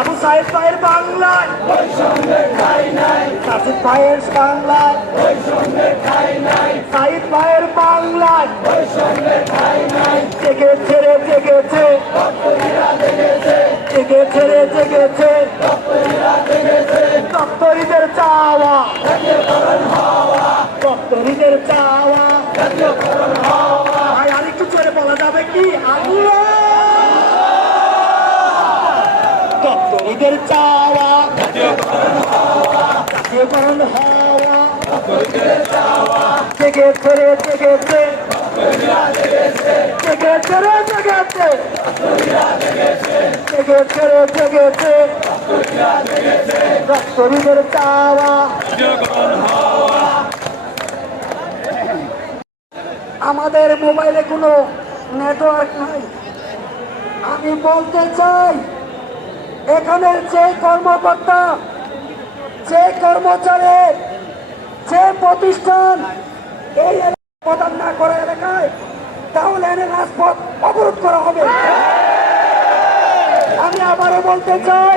আবু সাইদ ভাইয়ের বাংলায় সাজিদ ভাইয়ের বাংলায় সাইদ ভাইয়ের বাংলায় জেগেছে রে জেগেছে জেগেছে রে জেগেছে দপ্তরিদের চাওয়া দপ্তরিদের চাওয়া ভাই আরেকটু জোরে বলা যাবে কি আগুন দপ্তরিদের চাওয়া জাতীয়করণ হওয়া জেগেছে রে জেগেছে জেগেছে রে জেগেছে জেগেছে রে জেগেছে দপ্তরিদের চাওয়া। আমাদের মোবাইলে কোনো নেটওয়ার্ক নাই। আমি বলতে চাই এখানের যে কর্মকর্তা যে কর্মচারী যে প্রতিষ্ঠান এই প্রদান না করে এলাকায় তাহলে এনে রাজপথ অবরোধ করা হবে। আমি আবারও বলতে চাই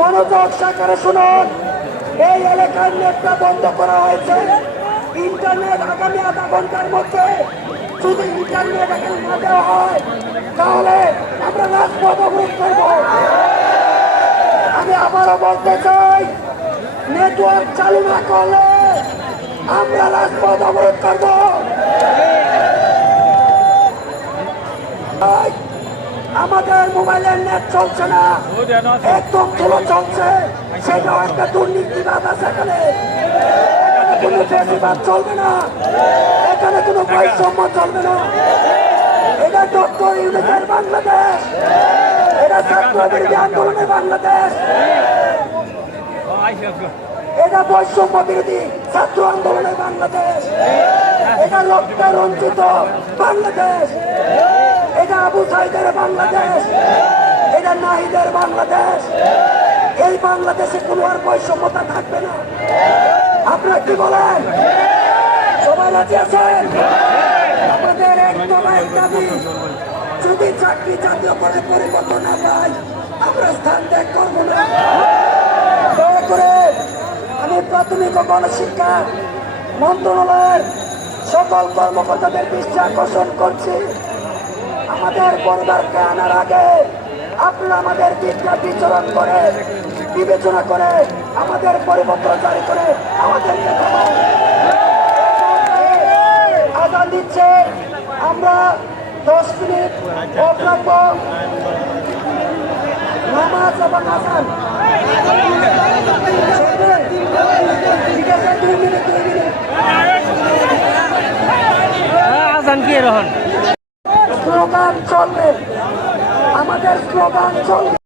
মনোযোগ সহকারে শুনুন, এই এলাকার নেটটা বন্ধ করা হয়েছে। ইন্টারনেট আগামী আধা ঘন্টার মধ্যে যদি ইন্টারনেট এখানে না দেওয়া হয় তাহলে আমরা রাজপথ অবরোধ করব। আমি আবারও বলতে চাই নেটওয়ার্ক চালু না করলে আমরা রাজপথ অবরোধ করব। আমাদের মোবাইলের নেট চলছে না, একদম স্লো চলছে। সেটাও একটা দুর্নীতিবাদ আছে এখানে। কোনো ফেসিবাদ চলবে না, এখানে কোনো বৈষম্য চলবে না। এটা ডক্টর ইউনিটের বাংলাদেশ, এটা ছাত্র বিরোধী আন্দোলনের বাংলাদেশ, এটা বৈষম্য বিরোধী ছাত্র আন্দোলনের বাংলাদেশ, এটা রক্তে রঞ্জিত বাংলাদেশ, এটা আবু সাইদের বাংলাদেশ, এটা নাহিদের বাংলাদেশ। এই বাংলাদেশে কোনো আর বৈষম্যতা থাকবে না। আপনারা কি বলেন? সবাই রাজি আছেন? আমাদের একদম এক দাবি, যদি চাকরি জাতীয় করে পরিবর্তন না পাই আমরা স্থান ত্যাগ করবো না। দয়া করে আমি প্রাথমিক ও গণশিক্ষা মন্ত্রণালয়ের সকল কর্মকর্তাদের দৃষ্টি আকর্ষণ করছি, আমাদের পরিবারকে আনার আগে আপনারা আমাদের দিকটা বিবেচনা করে আমাদের পরিবর্তন জারি করে আমাদেরকে আজান দিচ্ছে। আমরা 10 মিনিট অফ রাখবো, নামাজ এবং আজান। ঠিক আছে, 2 মিনিট আজান কি রহন স্লোগান চলবে, আমাদের স্লোগান চলবে।